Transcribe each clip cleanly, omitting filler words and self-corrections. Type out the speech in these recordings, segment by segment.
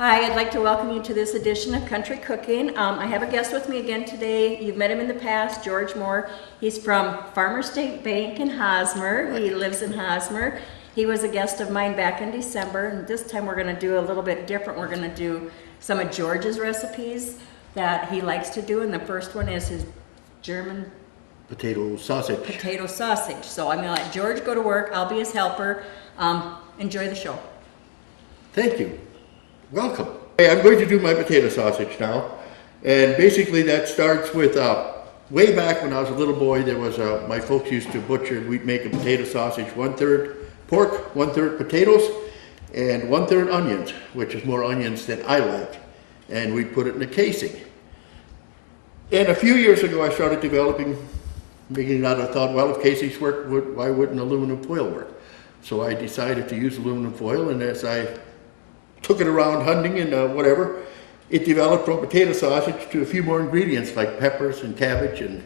Hi, I'd like to welcome you to this edition of Country Cooking. I have a guest with me again today. You've met him in the past, George Moore. He's from Farmer State Bank in Hosmer. He lives in Hosmer. He was a guest of mine back in December, and this time we're going to do a little bit different. We're going to do some of George's recipes that he likes to do, and the first one is his German potato sausage. Potato sausage. So I'm going to let George go to work. I'll be his helper. Enjoy the show. Thank you. Welcome. Hey, I'm going to do my potato sausage now, and basically that starts with way back when I was a little boy. There was my folks used to butcher, and we'd make a potato sausage, 1/3 pork, 1/3 potatoes, and 1/3 onions, which is more onions than I like, and we'd put it in a casing. And a few years ago I started making it out. I thought, well, if casings work, why wouldn't aluminum foil work? So I decided to use aluminum foil, and as I took it around hunting and whatever, it developed from potato sausage to a few more ingredients like peppers and cabbage, and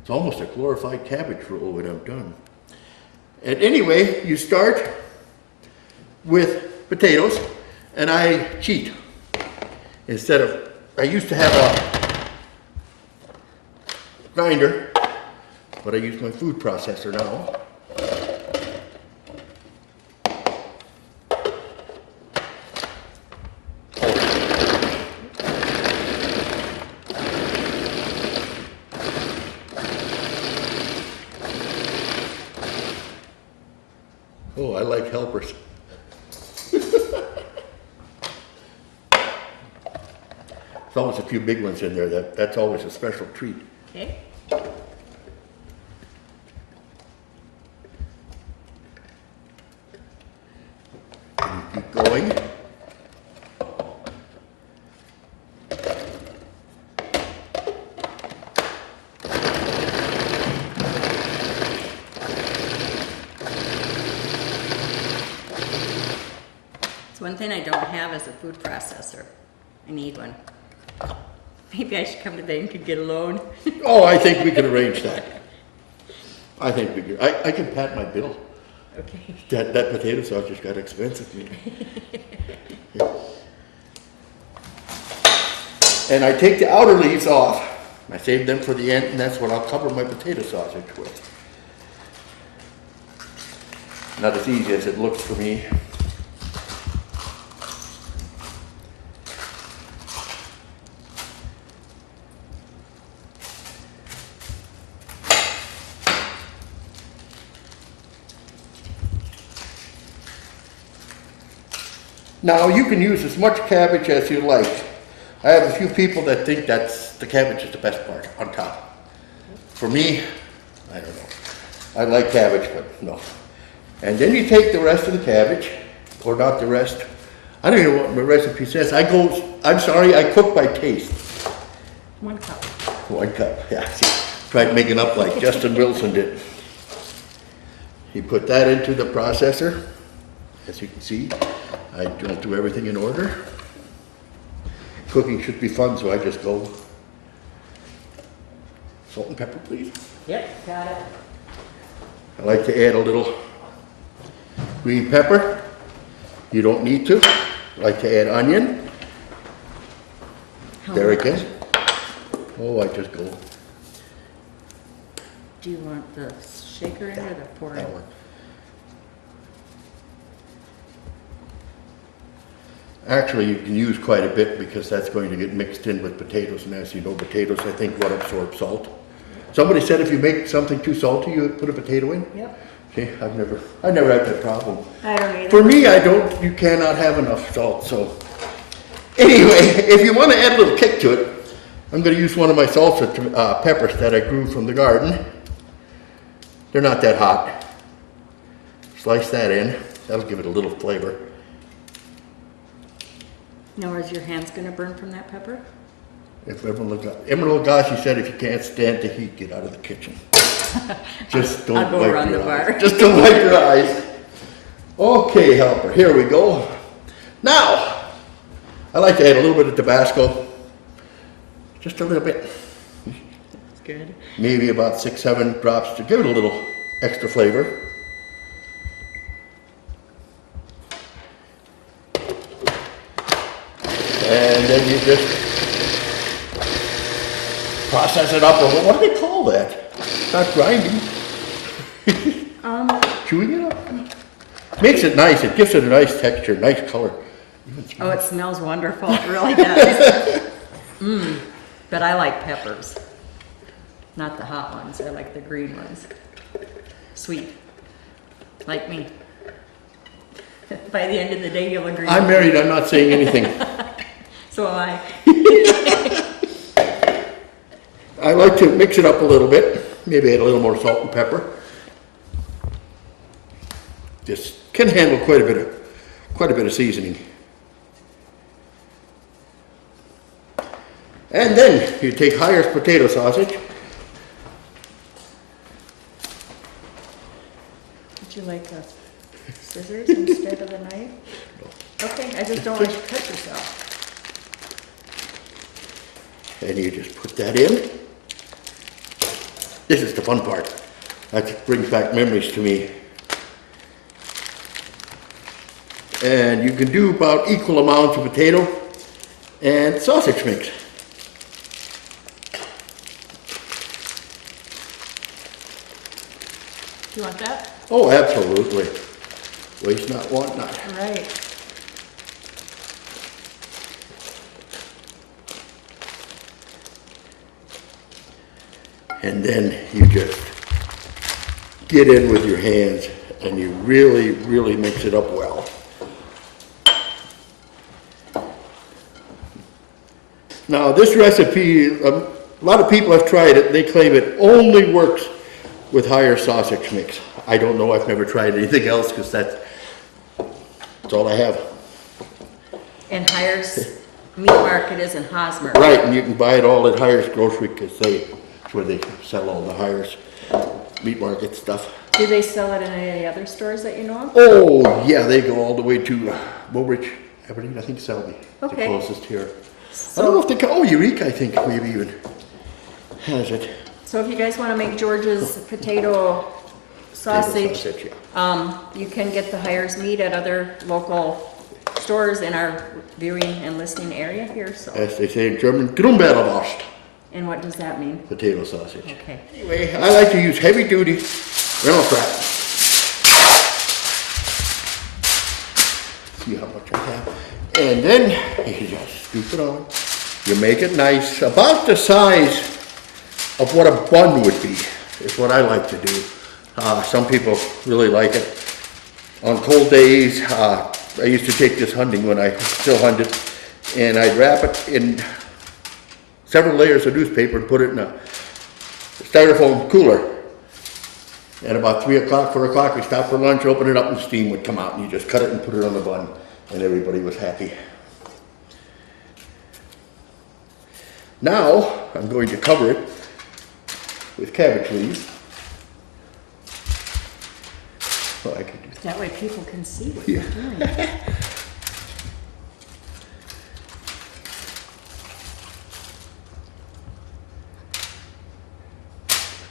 it's almost a glorified cabbage roll when I'm done. And anyway, you start with potatoes, and I cheat. I used to have a grinder, but I use my food processor now. Oh, I like helpers. There's always a few big ones in there. That's always a special treat. Okay. And you keep going. One thing I don't have is a food processor. I need one. Maybe I should come to the bank and get a loan. Oh, I think we can arrange that. I think we can. I can pat my bill. Okay. That potato sausage got expensive. Yeah. And I take the outer leaves off. I save them for the end, and that's what I'll cover my potato sausage with. Not as easy as it looks for me. Now you can use as much cabbage as you like. I have a few people that think the cabbage is the best part on top. For me, I don't know. I like cabbage, but no. And then you take the rest of the cabbage, or not the rest. I don't even know what my recipe says. I cook by taste. 1 cup. 1 cup, yeah. See, tried making up like Justin Wilson did. You put that into the processor, as you can see. I don't do everything in order. Cooking should be fun, so I just go. Salt and pepper, please. Yep, got it. I like to add a little green pepper. You don't need to. I like to add onion. How there much? again. Oh, I just go. Do you want the shaker in or the pour in? That one. Actually, you can use quite a bit because that's going to get mixed in with potatoes, and as you know, potatoes, I think, what absorb salt. Somebody said if you make something too salty, you put a potato in. Yep. See, I've never had that problem. I don't either. For me, you cannot have enough salt, so. Anyway, if you want to add a little kick to it, I'm going to use one of my salsa peppers that I grew from the garden. They're not that hot. Slice that in. That'll give it a little flavor. Now, is your hands going to burn from that pepper? If Emerald Lagashi said, if you can't stand the heat, get out of the kitchen. Just don't I'll go wipe around your the eyes. bar. Just don't wipe your eyes. Okay, helper, here we go. Now, I like to add a little bit of Tabasco. Just a little bit. That's good. Maybe about 6-7 drops to give it a little extra flavor. And then you just process it up, or what do they call that? Not grinding. Chewing it up. Makes it nice, it gives it a nice texture, nice color. Oh, it smells wonderful, it really does. But I like peppers. Not the hot ones, I like the green ones. Sweet, like me. By the end of the day, you'll agree. I'm married, I'm not saying anything. So am I. I like to mix it up a little bit, maybe add a little more salt and pepper. Just can handle quite a bit of seasoning. And then you take Hires potato sausage. Would you like the scissors instead of the knife? Okay, I just don't want you to cut yourself. And you just put that in. This is the fun part. That brings back memories to me. And you can do about equal amounts of potato and sausage mix. Do you want that? Oh, absolutely. Waste not, want not. Right. And then you just get in with your hands and you really, really mix it up well. Now this recipe, a lot of people have tried it. They claim it only works with Hire sausage mix. I don't know, I've never tried anything else because that's all I have. And Hires Meat Market is in Hosmer. Right, and you can buy it all at Hires Grocery because that's where they sell all the Hires Meat Market stuff. Do they sell it in any other stores that you know of? Oh, yeah, they go all the way to Woolwich, Aberdeen, I think Selby, Okay. the closest here. I don't know if they oh, Eureka, I think, maybe even has it. So if you guys want to make George's potato sausage, yeah. you can get the Hires meat at other local stores in our viewing and listening area here, so. As they say in German, Grumbeerwurst, And what does that mean? potato sausage. Okay. Anyway, I like to use heavy duty rental wrap. See how much I have. And then you just scoop it on. You make it nice, about the size of what a bun would be, is what I like to do. Some people really like it. On cold days, I used to take this hunting when I still hunted, and I'd wrap it in several layers of newspaper and put it in a styrofoam cooler. At about 3 o'clock, 4 o'clock, we stopped for lunch, open it up, and steam would come out, and you just cut it and put it on the bun, and everybody was happy. Now, I'm going to cover it with cabbage leaves. Well, I could do That way people can see what Yeah. you're doing.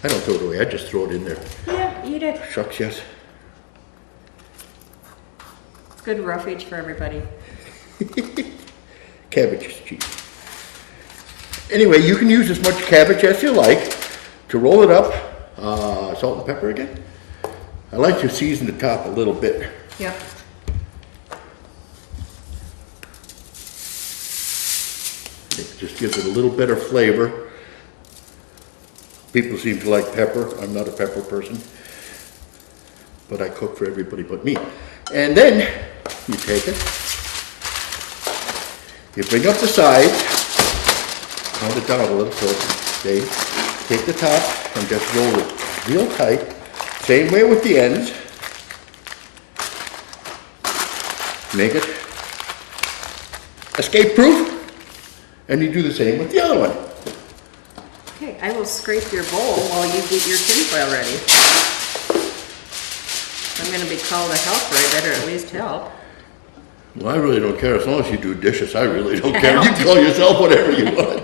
I don't throw it away, I just throw it in there. Yeah, eat it. Shucks, yes. It's good roughage for everybody. Cabbage is cheap. Anyway, you can use as much cabbage as you like to roll it up. Salt and pepper again. I like to season the top a little bit. Yep. It just gives it a little better flavor. People seem to like pepper. I'm not a pepper person, but I cook for everybody but me. And then you take it, you bring up the sides, pound it down a little so it stays. Take the top and just roll it real tight. Same way with the ends. Make it escape-proof, and you do the same with the other one. Okay, I will scrape your bowl while you get your tinfoil ready. I'm gonna be called a helper, I better at least help. Well, I really don't care. As long as you do dishes, I really don't care. You can call yourself whatever you want.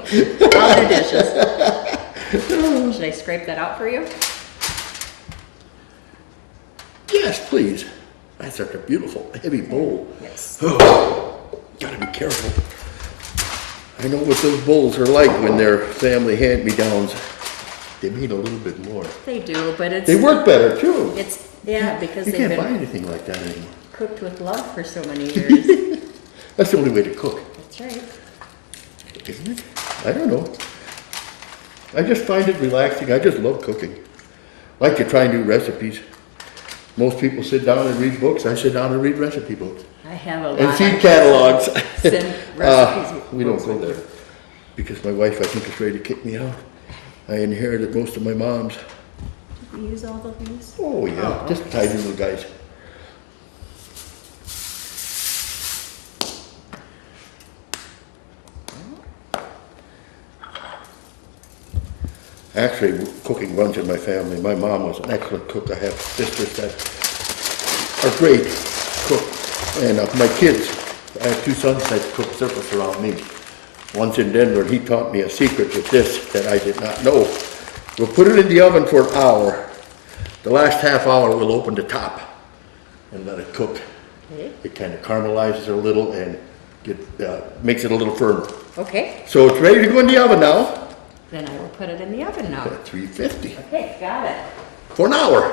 I'll do dishes. Should I scrape that out for you? Yes, please. That's such a beautiful, heavy bowl. Yes. Oh, gotta be careful. I know what those bowls are like when they're family hand-me-downs. They mean a little bit more. They do, but it's... They work better too. It's, yeah, because You they've can't buy been anything like that anymore. cooked with love for so many years. That's the only way to cook, That's right. isn't it? I don't know. I just find it relaxing. I just love cooking. I like to try new recipes. Most people sit down and read books. I sit down and read recipe books. I have a lot. And feed catalogs. Send recipes. We don't go there. Because my wife, I think, is ready to kick me out. I inherited most of my mom's. Did you use all of these? Oh, yeah, just tiny little guys. Actually, cooking runs in my family. My mom was an excellent cook. I have sisters that are great cooks. And my kids, I have two sons that cook circus around me. One's in Denver, and he taught me a secret with this that I did not know. We'll put it in the oven for an hour. The last half hour, we'll open the top and let it cook. Okay. It kind of caramelizes a little and makes it a little firmer. Okay, So it's ready to go in the oven now. then I will put it in the oven now. At 350 Okay, got it. for an hour.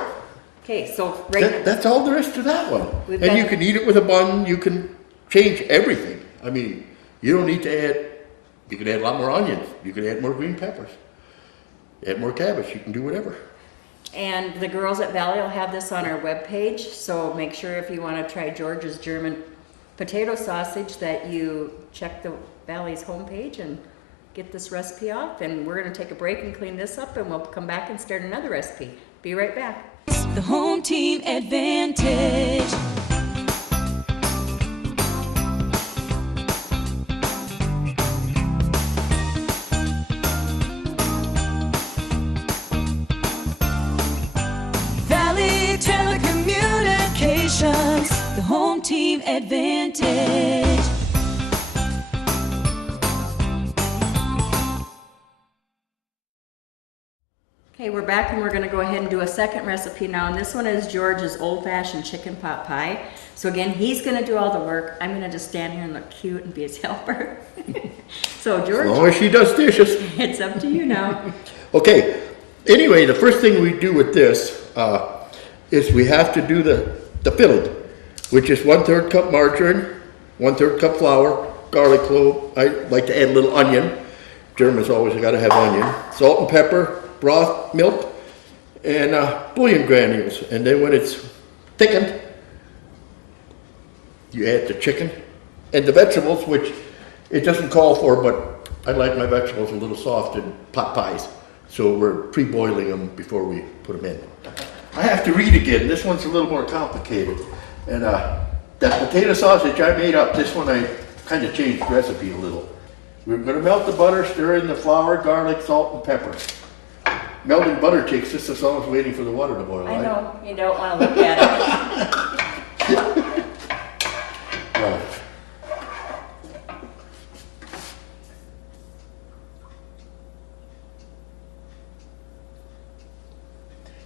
Okay, so right, That's all there is to that one. We've And got- you can eat it with a bun. You can change everything. I mean, you don't need to add. You can add a lot more onions. You can add more green peppers. Add more cabbage. You can do whatever. and the girls at Valley will have this on our webpage, so make sure if you want to try George's German potato sausage that you check the Valley's homepage and get this recipe off. And we're going to take a break and clean this up, and we'll come back and start another recipe. Be right back. The home team advantage. Valley Telecommunications, the home team advantage. Okay, we're back and we're gonna go ahead and do a second recipe now, and this one is George's old-fashioned chicken pot pie. So again, he's gonna do all the work. I'm gonna just stand here and look cute and be his helper. So As George, long as she does dishes. it's up to you now. Okay. Anyway, the first thing we do with this is we have to do the filling, which is 1/3 cup margarine, 1/3 cup flour, garlic clove. I like to add a little onion. Germans always got to have onion. Salt and pepper, broth, milk, and bouillon granules. And then when it's thickened, you add the chicken and the vegetables, which it doesn't call for, but I like my vegetables a little soft in pot pies. So we're pre-boiling them before we put them in. I have to read again. This one's a little more complicated. And that potato sausage I made up, this one I kind of changed the recipe a little. We're going to melt the butter, stir in the flour, garlic, salt, and pepper. Melting butter takes just as long as waiting for the water to boil, I right? know, you don't wanna look at it. Right.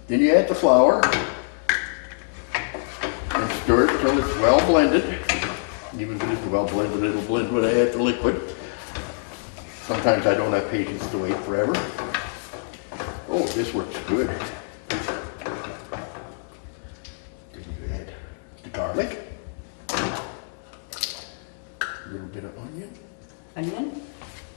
Then you add the flour and stir it until it's well blended. Even if it isn't well blended, it'll blend when I add the liquid. Sometimes I don't have patience to wait forever. Oh, this works good. Then you add the garlic, a little bit of onion. Onion?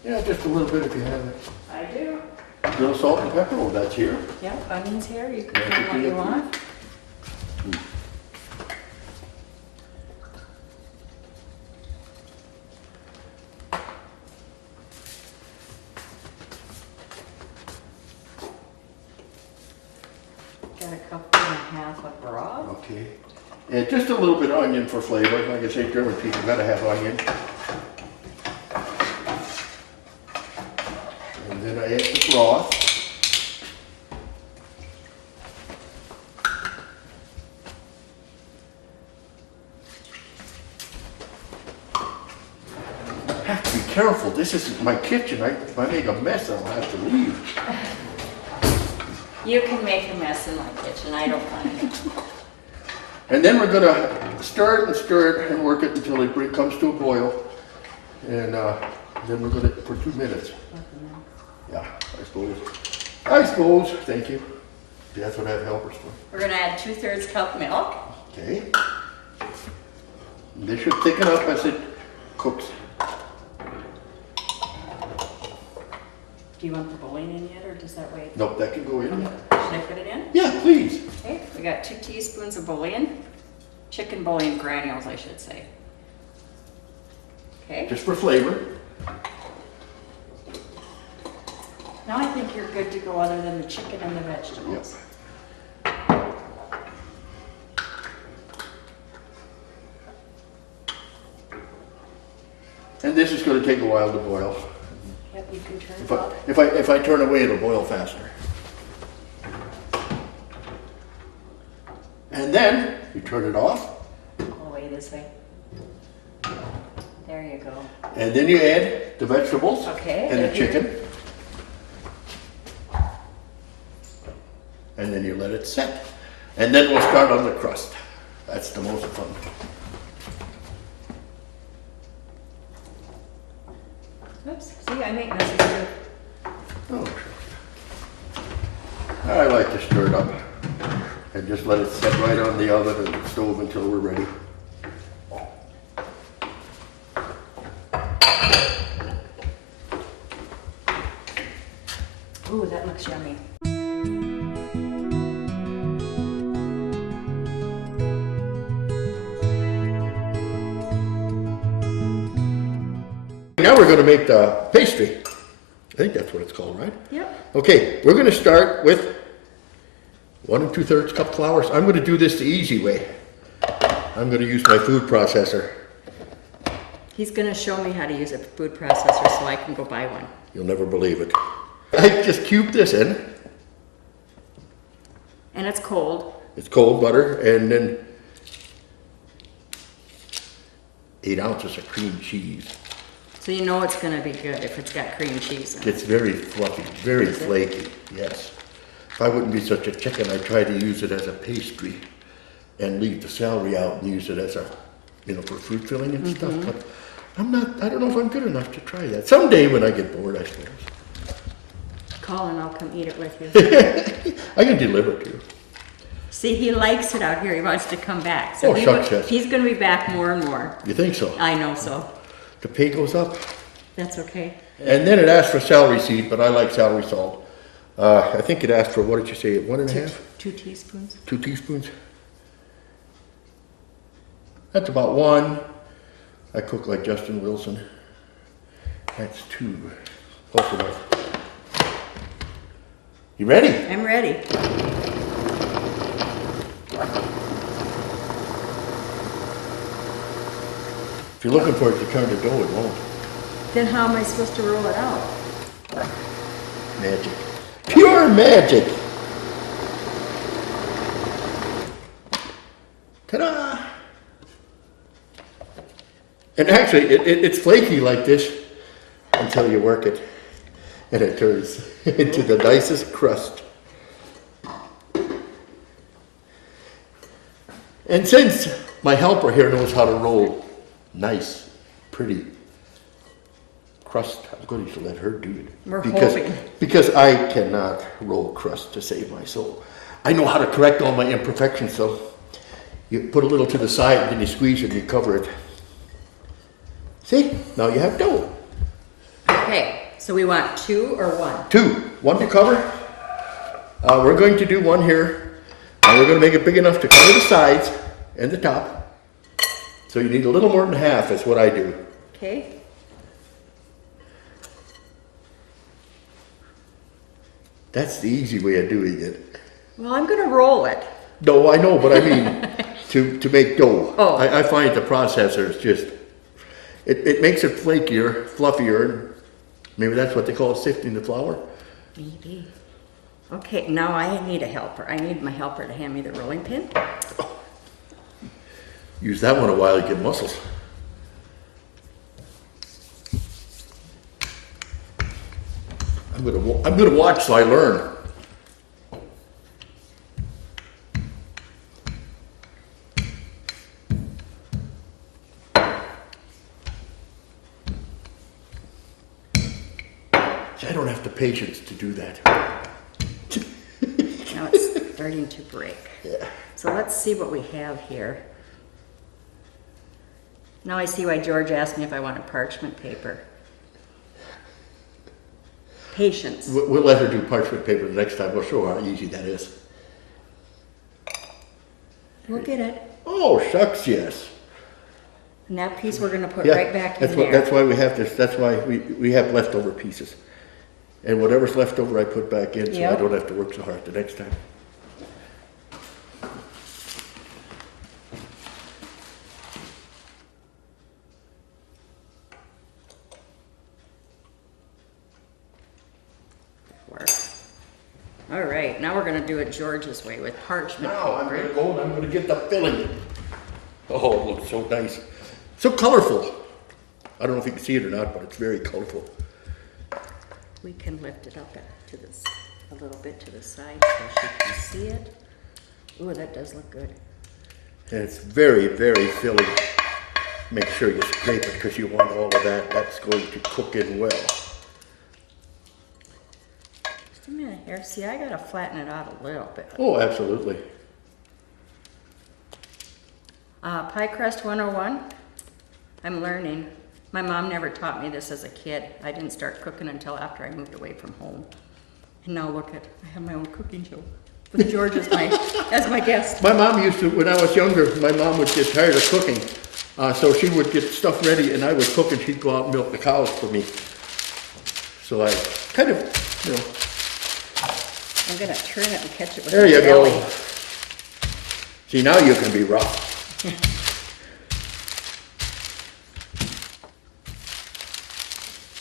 Yeah, just a little bit if you have it. I do. A little salt and pepper, oh, that's here. Yeah, onions here, you Yeah, can do what you yeah. want. Got a cup and a half of broth. Okay. And just a little bit of onion for flavor. Like I say, German people gotta have onion. And then I add the broth. I have to be careful. This isn't my kitchen. If I make a mess, I'll have to leave. You can make a mess in my kitchen, I don't mind. And then we're gonna stir it and work it until it comes to a boil. And Then we're gonna, for 2 minutes. Yeah, I suppose, thank you. That's what I have helpers for. We're gonna add 2/3 cup milk. Okay. This should thicken up as it cooks. Do you want the bouillon in yet, or does that wait? Nope, that can go in. Should I put it in? Yeah, please. Okay, we got 2 teaspoons of bouillon. Chicken bouillon granules, I should say. Okay, Just for flavor. now I think you're good to go other than the chicken and the vegetables. And this is gonna take a while to boil. Yep, you can turn it off. If I turn away, it'll boil faster. And then you turn it off, All the way this way. There you go. and then you add the vegetables Okay, and the they're here. chicken. And then you let it set. And then we'll start on the crust. That's the most fun. Oops, see, I make messes too. Oh, I like to stir it up and just let it set right on the oven and the stove until we're ready. Ooh, that looks yummy. Now we're going to make the pastry. I think that's what it's called, right? Yep. Okay, we're going to start with 1 2/3 cup flour. I'm going to do this the easy way. I'm going to use my food processor. He's gonna show me how to use a food processor so I can go buy one. You'll never believe it. I just cube this in. And it's cold. It's cold butter, and then 8 ounces of cream cheese. So you know it's gonna be good if it's got cream cheese in it. It's very fluffy, very Is it? flaky, yes. If I wouldn't be such a chicken, I'd try to use it as a pastry and leave the celery out and use it as a, for fruit filling and stuff. But I don't know if I'm good enough to try that. Someday when I get bored, I suppose. Call and I'll come eat it with you. I can deliver it to you. See, he likes it out here. He wants to come back. So Oh, shucks, yes. he's gonna be back more and more. You think so? I know so. The pay goes up. That's okay. And then it asks for celery seed, but I like celery salt. I think it asked for, what did you say, 1.5? 2 teaspoons. 2 teaspoons? That's about 1. I cook like Justin Wilson. That's 2. Close enough. You ready? I'm ready. If you're looking for it to turn to dough, it won't. Then how am I supposed to roll it out? Magic. Pure magic. Ta-da! And actually, it's flaky like this until you work it. And it turns into the nicest crust. And since my helper here knows how to roll nice, pretty crust, I'm going to let her do it. We're hoping. Because I cannot roll crust to save my soul. I know how to correct all my imperfections, so you put a little to the side and then you squeeze it and you cover it. See? Now you have dough. Okay, so we want 2 or 1? 2. 1 to cover. We're going to do 1 here. And we're going to make it big enough to cover the sides and the top. So you need a little more than half, is what I do. Okay. That's the easy way of doing it. Well, I'm gonna roll it. No, I know, but I mean to make dough. Oh. I find the processor is just, it makes it flakier, fluffier. Maybe that's what they call sifting the flour. Maybe. Okay, now I need a helper. I need my helper to hand me the rolling pin. Use that one a while, you get muscles. I'm gonna watch so I learn. I don't have the patience to do that. Now it's starting to break. Yeah. So let's see what we have here. Now I see why George asked me if I wanted parchment paper. Patience. We'll let her do parchment paper the next time. We'll show her how easy that is. We'll get it. Oh, shucks, yes. And that piece we're gonna put Yeah, right back in there. that's why we have this. That's why we have leftover pieces. And whatever's left over, I put back in, so I Yep. don't have to work so hard the next time. Work. All right, now we're gonna do it George's way with parchment Now I'm paper. going to go and I'm going to get the filling. Oh, it looks so nice. So colorful. I don't know if you can see it or not, but it's very colorful. We can lift it up to this, a little bit to the side so she can see it. Ooh, that does look good. And it's very, very filling. Make sure you scrape it because you want all of that. That's going to cook in well. Just a minute here. See, I gotta flatten it out a little bit. Oh, absolutely. Pie crust 101. I'm learning. My mom never taught me this as a kid. I didn't start cooking until after I moved away from home. And now look at, I have my own cooking show with George as my guest. My mom used to, when I was younger, my mom would get tired of cooking. So she would get stuff ready and I would cook and she'd go out and milk the cows for me. So I kind of, you know. I'm gonna turn it and catch it with There my you belly. go. See, now you can be rough.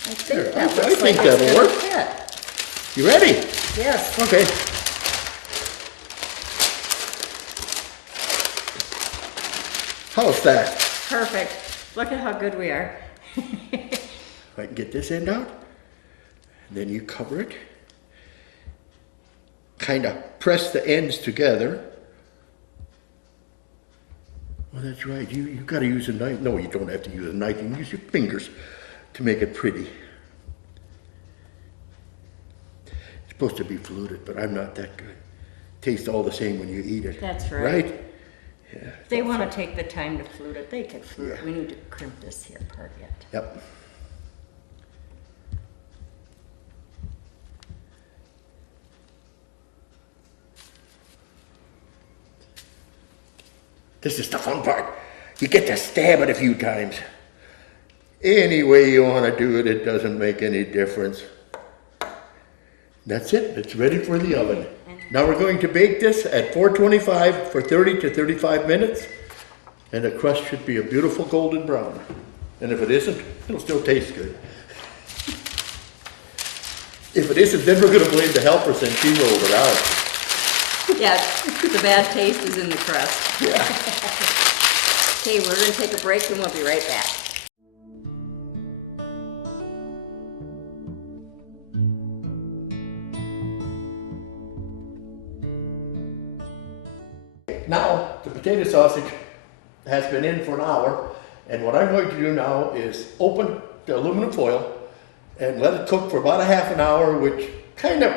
I think Here, that I looks think like it's that'll gonna work. fit. You ready? Yes. Okay. How's that? Perfect. Look at how good we are. If I can get this end out, then you cover it. Kind of press the ends together. Well, that's right. You got to use a knife. No, you don't have to use a knife. You can use your fingers to make it pretty. It's supposed to be fluted, but I'm not that good. Tastes all the same when you eat it. That's right. Right? Yeah. If they want to take the time to flute it, they can flute it. Yeah. We need to crimp this here part yet. Yep. This is the fun part. You get to stab it a few times. Any way you want to do it, it doesn't make any difference. That's it. It's ready for the oven. Now we're going to bake this at 425 for 30 to 35 minutes. And the crust should be a beautiful golden brown. And if it isn't, it'll still taste good. If it isn't, then we're going to blame the helper since she rolled it out. Yeah, the bad taste is in the crust. Yeah. Okay, we're going to take a break and we'll be right back. Now, the potato sausage has been in for an hour, and what I'm going to do now is open the aluminum foil and let it cook for about a half an hour, which kind of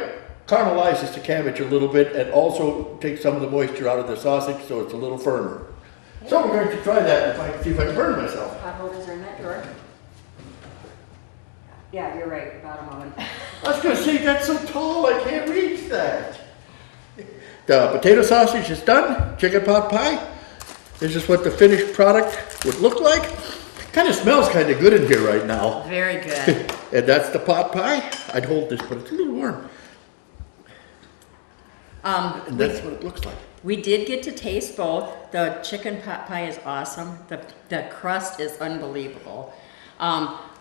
caramelizes the cabbage a little bit and also takes some of the moisture out of the sausage so it's a little firmer. So we're going to try that if I can see if I can burn myself. Hot holders are in that drawer. Yeah, you're right, bottom oven. I was going to say, that's so tall, I can't reach that. The potato sausage is done, chicken pot pie. This is what the finished product would look like. Kind of smells kind of good in here right now. Very good. And that's the pot pie. I'd hold this, but it's a little warm. And that's what it looks like. We did get to taste both. The chicken pot pie is awesome. The crust is unbelievable.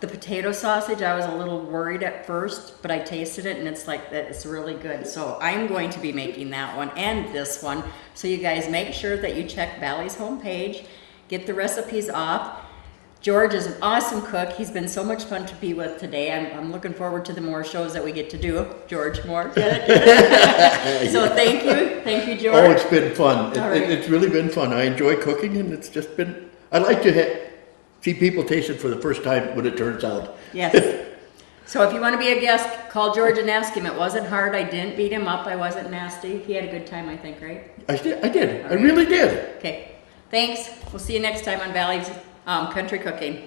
The potato sausage, I was a little worried at first, but I tasted it and it's like that. It's really good. So I'm going to be making that one and this one. So you guys make sure that you check Valley's homepage, get the recipes off. George is an awesome cook. He's been so much fun to be with today. I'm looking forward to the more shows that we get to do. George Moore. Get it? So thank you, George. Oh, it's been fun. All right. It's really been fun. I enjoy cooking, and it's just been. I like to see people taste it for the first time when it turns out. Yes. So if you want to be a guest, call George and ask him. It wasn't hard. I didn't beat him up. I wasn't nasty. He had a good time, I think, right? I did. I really did. Okay. Thanks. We'll see you next time on Valley's Country Cooking.